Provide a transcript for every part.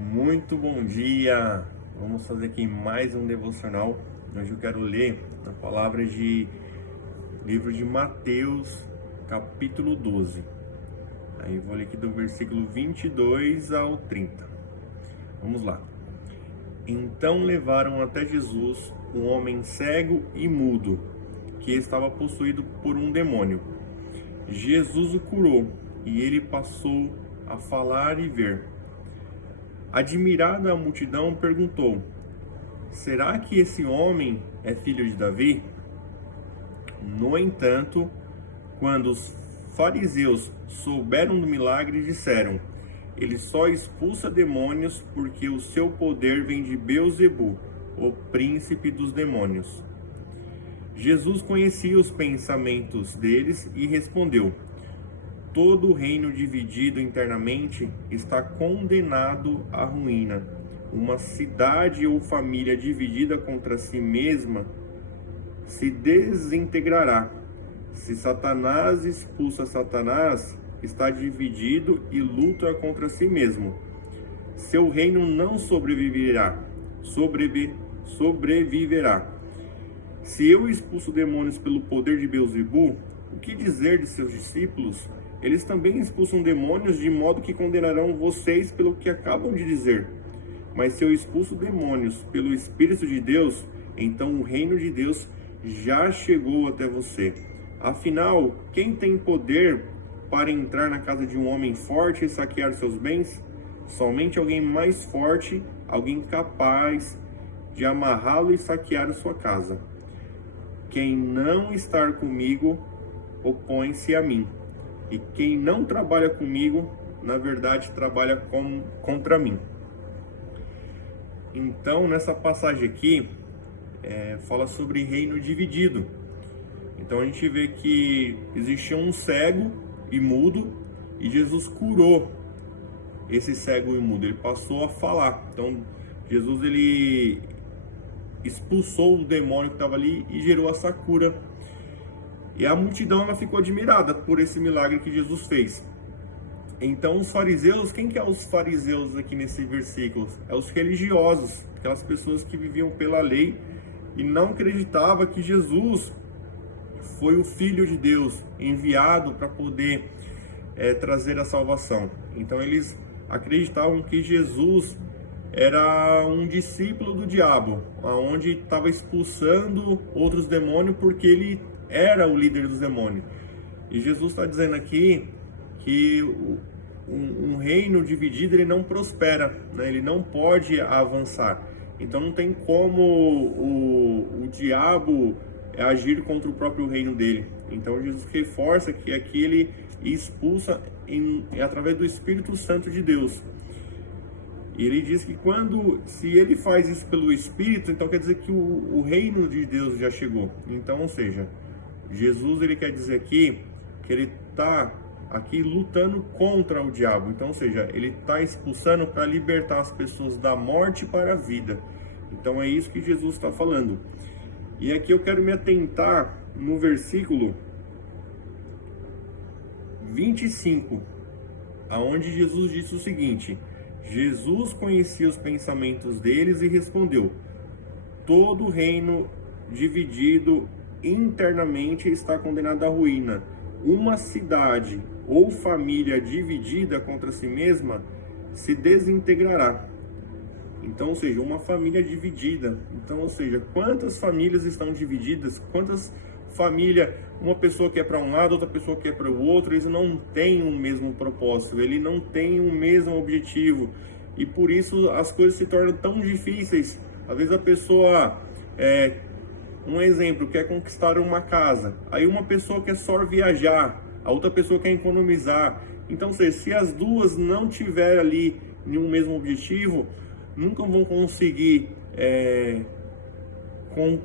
Muito bom dia! Vamos fazer aqui mais um devocional. Hoje eu quero ler a palavra de livro de Mateus, capítulo 12. Aí vou ler aqui do versículo 22 ao 30. Vamos lá. Então levaram até Jesus um homem cego e mudo, que estava possuído por um demônio. Jesus o curou e ele passou a falar e ver. Admirada a multidão perguntou: será que esse homem é filho de Davi? No entanto, quando os fariseus souberam do milagre, disseram: ele só expulsa demônios porque o seu poder vem de Beelzebu, o príncipe dos demônios. Jesus conhecia os pensamentos deles e respondeu: todo reino dividido internamente está condenado à ruína. Uma cidade ou família dividida contra si mesma se desintegrará. Se Satanás expulsa Satanás, está dividido e luta contra si mesmo. Seu reino não sobreviverá. Sobreviverá. Se eu expulso demônios pelo poder de Beelzebu, o que dizer de seus discípulos? Eles também expulsam demônios, de modo que condenarão vocês pelo que acabam de dizer. Mas se eu expulso demônios pelo Espírito de Deus, então o reino de Deus já chegou até você. Afinal, quem tem poder para entrar na casa de um homem forte e saquear seus bens? Somente alguém mais forte, alguém capaz de amarrá-lo e saquear a sua casa. Quem não está comigo, opõe-se a mim. E quem não trabalha comigo, na verdade, trabalha contra mim. Então, nessa passagem aqui, fala sobre reino dividido. Então, a gente vê que existia um cego e mudo, e Jesus curou esse cego e mudo. Ele passou a falar. Então, Jesus, ele expulsou o demônio que estava ali e gerou essa cura. E a multidão ela ficou admirada por esse milagre que Jesus fez. Então os fariseus, quem que é os fariseus aqui nesse versículo? É os religiosos, aquelas pessoas que viviam pela lei e não acreditavam que Jesus foi o Filho de Deus, enviado para poder trazer a salvação. Então eles acreditavam que Jesus era um discípulo do diabo, onde estava expulsando outros demônios porque ele era o líder dos demônios. E Jesus está dizendo aqui que um reino dividido ele não prospera, né? Ele não pode avançar. Então não tem como o diabo agir contra o próprio reino dele. Então Jesus reforça que aqui ele expulsa através do Espírito Santo de Deus. E ele diz que se ele faz isso pelo Espírito, então quer dizer que o reino de Deus já chegou. Então, ou seja, Jesus ele quer dizer aqui que ele está aqui lutando contra o diabo. Então, ou seja, ele está expulsando para libertar as pessoas da morte para a vida. Então é isso que Jesus está falando. E aqui eu quero me atentar no versículo 25, aonde Jesus disse o seguinte: Jesus conhecia os pensamentos deles e respondeu: todo reino dividido internamente está condenado à ruína. Uma cidade ou família dividida contra si mesma se desintegrará. Então, ou seja, uma família dividida. Então, ou seja, quantas famílias estão divididas? Quantas famílias, uma pessoa quer para um lado, outra pessoa quer para o outro, eles não têm o mesmo propósito, ele não tem o mesmo objetivo. E por isso as coisas se tornam tão difíceis. Às vezes a pessoa um exemplo, quer conquistar uma casa, aí uma pessoa quer só viajar, a outra pessoa quer economizar. Então, se as duas não tiverem ali nenhum mesmo objetivo, nunca vão conseguir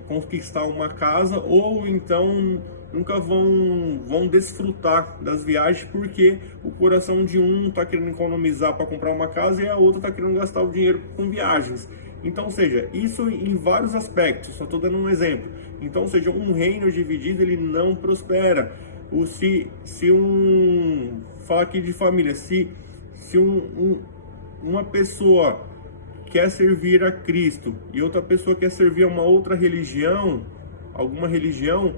conquistar uma casa, ou então nunca vão desfrutar das viagens, porque o coração de um está querendo economizar para comprar uma casa e a outra está querendo gastar o dinheiro com viagens. Então, ou seja, isso em vários aspectos, só estou dando um exemplo. Então, ou seja, um reino dividido, ele não prospera. Fala aqui de família, se uma pessoa quer servir a Cristo e outra pessoa quer servir a uma outra religião, alguma religião,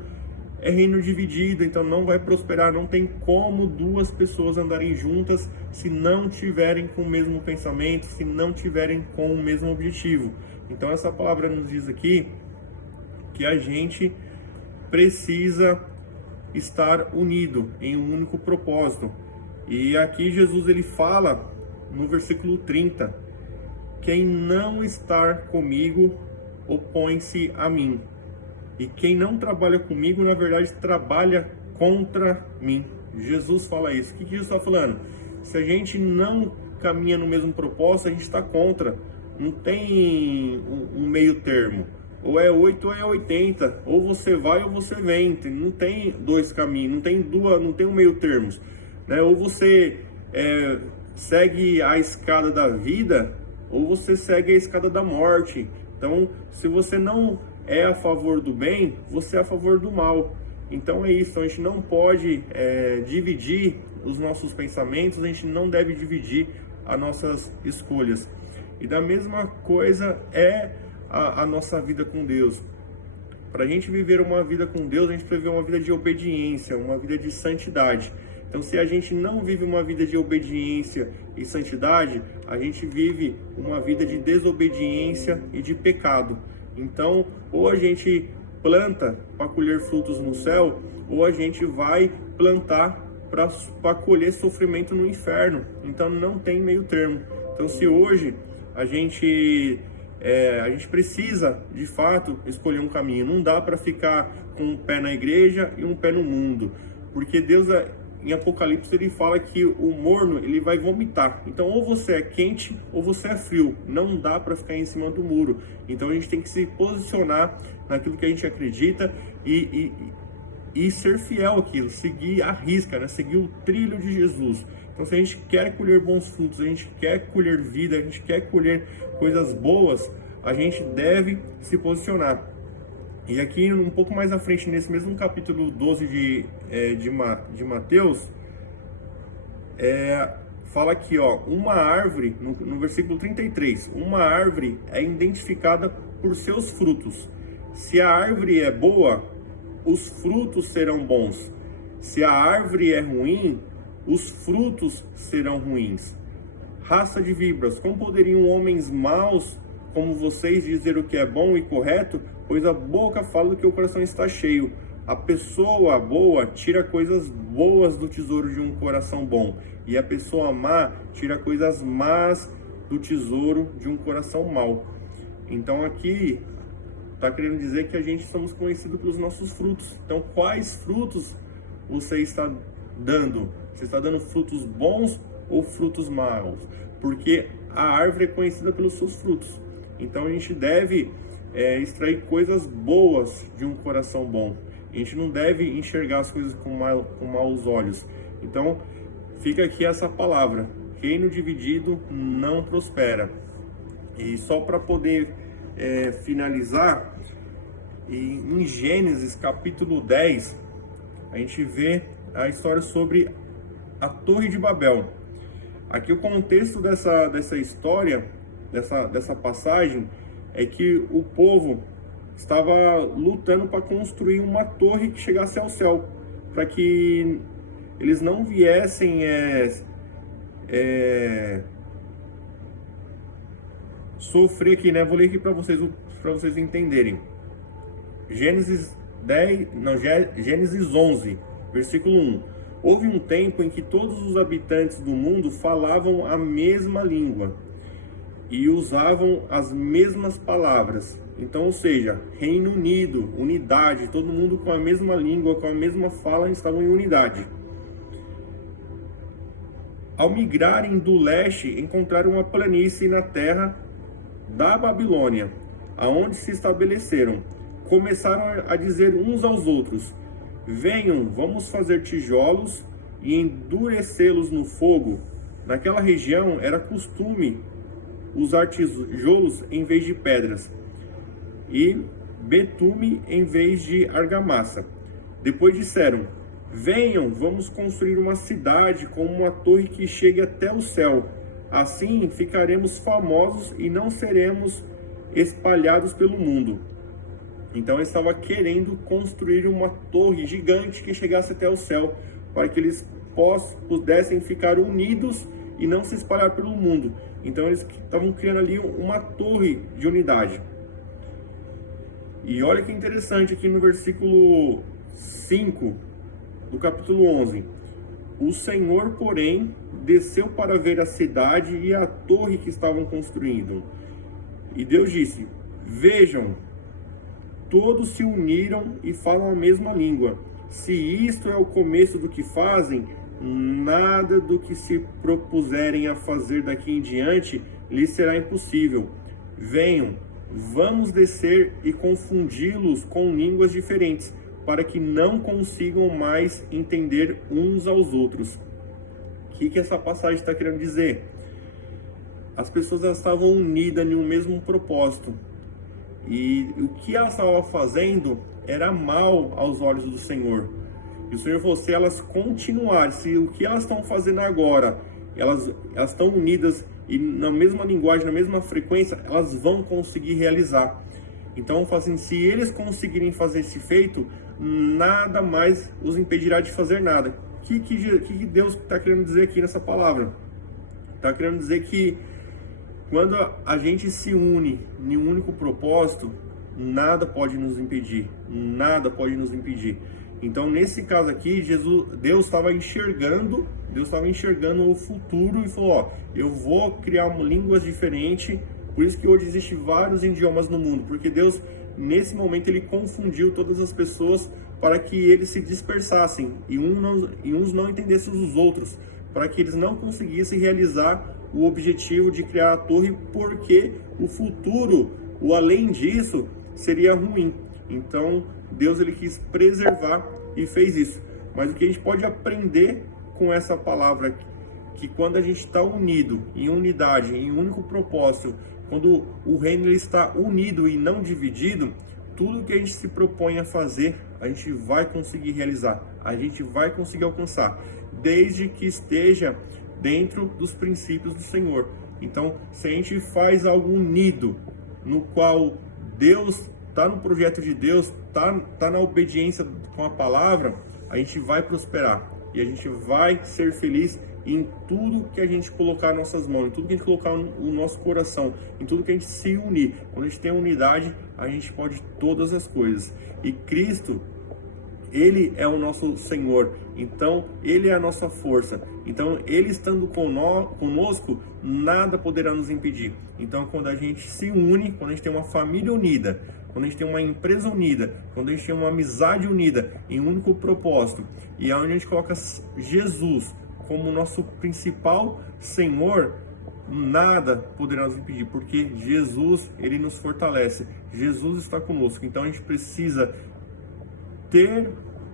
é reino dividido, então não vai prosperar. Não tem como duas pessoas andarem juntas se não tiverem com o mesmo pensamento, se não tiverem com o mesmo objetivo. Então essa palavra nos diz aqui que a gente precisa estar unido em um único propósito. E aqui Jesus ele fala no versículo 30, quem não estar comigo opõe-se a mim. E quem não trabalha comigo, na verdade, trabalha contra mim. Jesus fala isso. O que Jesus está falando? Se a gente não caminha no mesmo propósito, a gente está contra. Não tem um meio termo. Ou é 8 ou é 80. Ou você vai ou você vem. Não tem dois caminhos. Não tem um meio termo. Né? Ou você segue a escada da vida, ou você segue a escada da morte. Então, se você não é a favor do bem, você é a favor do mal. Então é isso, a gente não pode dividir os nossos pensamentos, a gente não deve dividir as nossas escolhas. E da mesma coisa é a nossa vida com Deus. Para a gente viver uma vida com Deus, a gente precisa viver uma vida de obediência, uma vida de santidade. Então, se a gente não vive uma vida de obediência e santidade, a gente vive uma vida de desobediência e de pecado. Então, ou a gente planta para colher frutos no céu, ou a gente vai plantar para colher sofrimento no inferno. Então, não tem meio termo. Então, se hoje a gente precisa, de fato, escolher um caminho. Não dá para ficar com um pé na igreja e um pé no mundo. Porque Deus, em Apocalipse, ele fala que o morno, ele vai vomitar. Então, ou você é quente ou você é frio. Não dá para ficar em cima do muro. Então, a gente tem que se posicionar naquilo que a gente acredita e ser fiel àquilo. Seguir a risca, né? Seguir o trilho de Jesus. Então, se a gente quer colher bons frutos, a gente quer colher vida, a gente quer colher coisas boas, a gente deve se posicionar. E aqui, um pouco mais à frente, nesse mesmo capítulo 12 de Mateus, fala aqui, ó, uma árvore, no versículo 33, uma árvore é identificada por seus frutos. Se a árvore é boa, os frutos serão bons. Se a árvore é ruim, os frutos serão ruins. Raça de víboras, como poderiam homens maus como vocês dizer o que é bom e correto? Pois a boca fala do que o coração está cheio. A pessoa boa tira coisas boas do tesouro de um coração bom, e a pessoa má tira coisas más do tesouro de um coração mau. Então aqui está querendo dizer que a gente somos conhecidos pelos nossos frutos. Então, quais frutos você está dando? Você está dando frutos bons ou frutos maus? Porque a árvore é conhecida pelos seus frutos. Então a gente deve extrair coisas boas de um coração bom. A gente não deve enxergar as coisas com maus olhos. Então fica aqui essa palavra: reino dividido não prospera. E só para poder finalizar, em Gênesis capítulo 10, a gente vê a história sobre a Torre de Babel. Aqui o contexto dessa história, dessa passagem, é que o povo estava lutando para construir uma torre que chegasse ao céu, para que eles não viessem sofrer aqui, né? Vou ler aqui para vocês entenderem. Gênesis 11, versículo 1. Houve um tempo em que todos os habitantes do mundo falavam a mesma língua e usavam as mesmas palavras. Então, ou seja, Reino Unido, unidade, todo mundo com a mesma língua, com a mesma fala, estavam em unidade. Ao migrarem do leste, encontraram uma planície na terra da Babilônia, aonde se estabeleceram. Começaram a dizer uns aos outros: venham, vamos fazer tijolos e endurecê-los no fogo. Naquela região era costume usar tijolos em vez de pedras e betume em vez de argamassa. Depois disseram: venham, vamos construir uma cidade com uma torre que chegue até o céu. Assim ficaremos famosos e não seremos espalhados pelo mundo. Então ele estava querendo construir uma torre gigante que chegasse até o céu, para que eles pudessem ficar unidos e não se espalhar pelo mundo. Então eles estavam criando ali uma torre de unidade. E olha que interessante aqui no versículo 5 do capítulo 11. O Senhor, porém, desceu para ver a cidade e a torre que estavam construindo. E Deus disse: vejam, todos se uniram e falam a mesma língua. Se isto é o começo do que fazem, nada do que se propuserem a fazer daqui em diante lhes será impossível. Venham, vamos descer e confundi-los com línguas diferentes, para que não consigam mais entender uns aos outros. O que essa passagem está querendo dizer? As pessoas estavam unidas em um mesmo propósito. E o que elas estavam fazendo era mal aos olhos do Senhor. E o Senhor falou: se elas continuarem, se o que elas estão fazendo agora, elas estão unidas e na mesma linguagem, na mesma frequência, elas vão conseguir realizar. Então, assim, se eles conseguirem fazer esse feito, nada mais os impedirá de fazer nada. O que Deus está querendo dizer aqui nessa palavra? Está querendo dizer que quando a gente se une em um único propósito, nada pode nos impedir. Nada pode nos impedir. Então, nesse caso aqui, Deus estava enxergando o futuro e falou: ó, eu vou criar línguas diferentes. Por isso que hoje existem vários idiomas no mundo, porque Deus, nesse momento, ele confundiu todas as pessoas para que eles se dispersassem e uns não entendessem os outros, para que eles não conseguissem realizar o objetivo de criar a torre, porque o futuro, o além disso, seria ruim. Então, Deus ele quis preservar e fez isso. Mas o que a gente pode aprender com essa palavra, que quando a gente está unido, em unidade, em um único propósito, quando o reino ele está unido e não dividido, tudo que a gente se propõe a fazer, a gente vai conseguir realizar, a gente vai conseguir alcançar, desde que esteja dentro dos princípios do Senhor. Então, se a gente faz algo unido, no qual Deus está no projeto de Deus, tá na obediência com a palavra, a gente vai prosperar e a gente vai ser feliz em tudo que a gente colocar nas nossas mãos, em tudo que a gente colocar no nosso coração, em tudo que a gente se unir. Quando a gente tem unidade, a gente pode todas as coisas. E Cristo, Ele é o nosso Senhor, então Ele é a nossa força. Então Ele estando conosco, nada poderá nos impedir. Então quando a gente se une, quando a gente tem uma família unida, quando a gente tem uma empresa unida, quando a gente tem uma amizade unida em um único propósito, e onde a gente coloca Jesus como nosso principal Senhor, nada poderá nos impedir, porque Jesus, Ele nos fortalece, Jesus está conosco. Então a gente precisa ter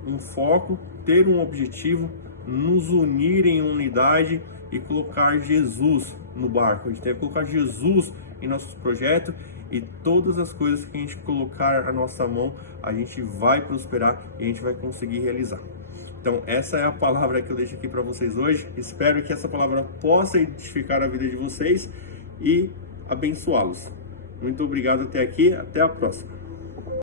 um foco, ter um objetivo, nos unir em unidade e colocar Jesus no barco. A gente tem que colocar Jesus em nossos projetos, e todas as coisas que a gente colocar a nossa mão, a gente vai prosperar e a gente vai conseguir realizar. Então essa é a palavra que eu deixo aqui para vocês hoje. Espero que essa palavra possa edificar a vida de vocês e abençoá-los. Muito obrigado até aqui, até a próxima.